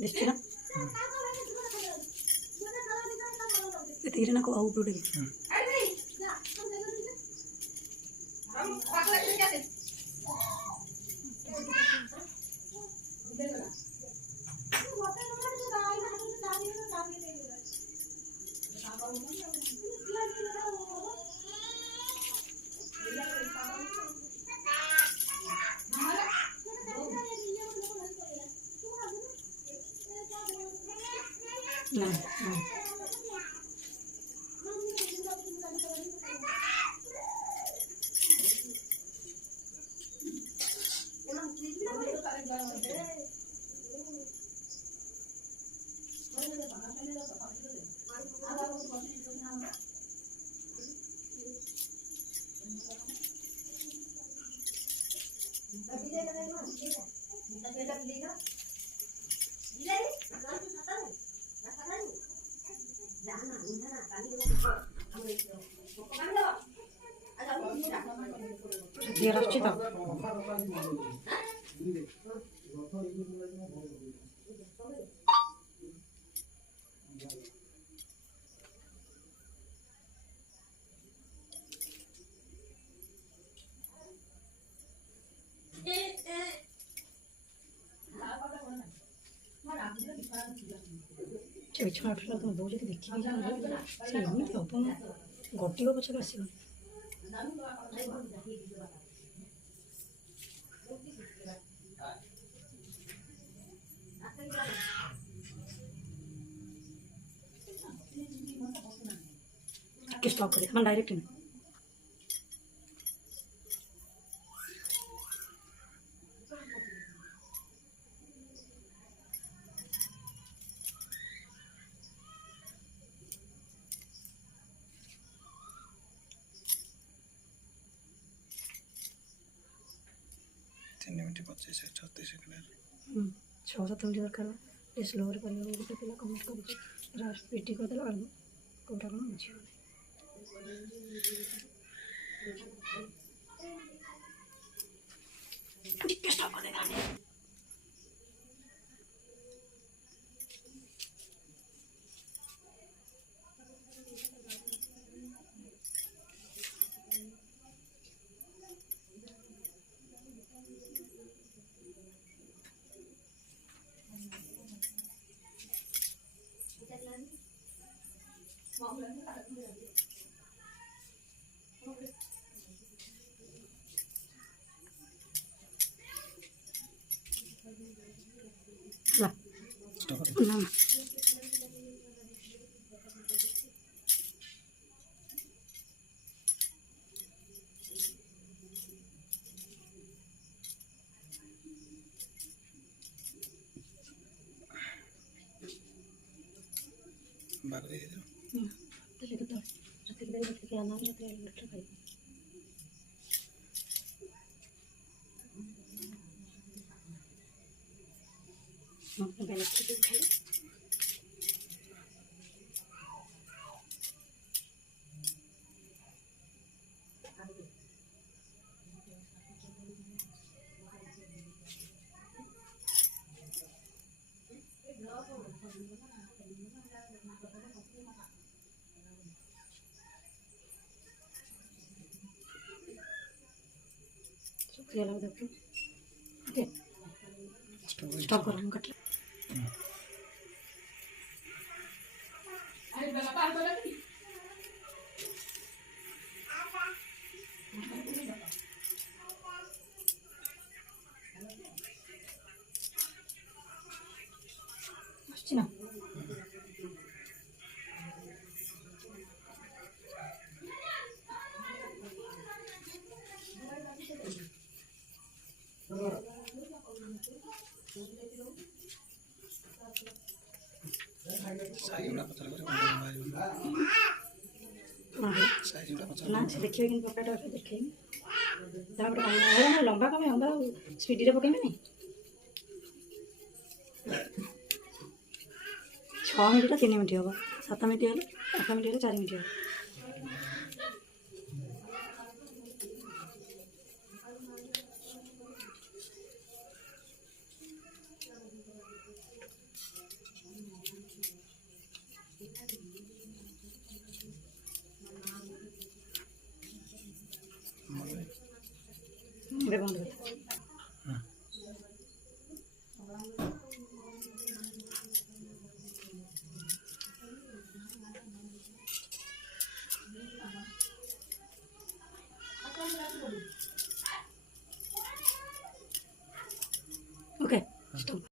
दिसते ना तीर ना को आउ उड़े ना dia rasci tau ଛଅ ଆଠ ଲକ୍ଷ ବୋଉ ଯଦି ଦେଖିକି ସେ ଏମିତି ହବ ଗୋଟିକ ପଛରେ ଆସିବନି ଟିକେ ଷ୍ଟପ୍ କରିବେ ମାନେ ଡାଇରେକ୍ଟ ନୁହେଁ छः सात मिनट दरकार स्लो कर गोटे पिला कमेंट कर पीटी करदेला कौटा कौन बुझे ना स्टॉप करो कट ना देखिए कि पकड़ा देखे लंबा कम लंबा स्पीड पकड़े नहीं 6 मिनट 3 मिनट हम 7 मिनट 8 मिनट 4 मिनट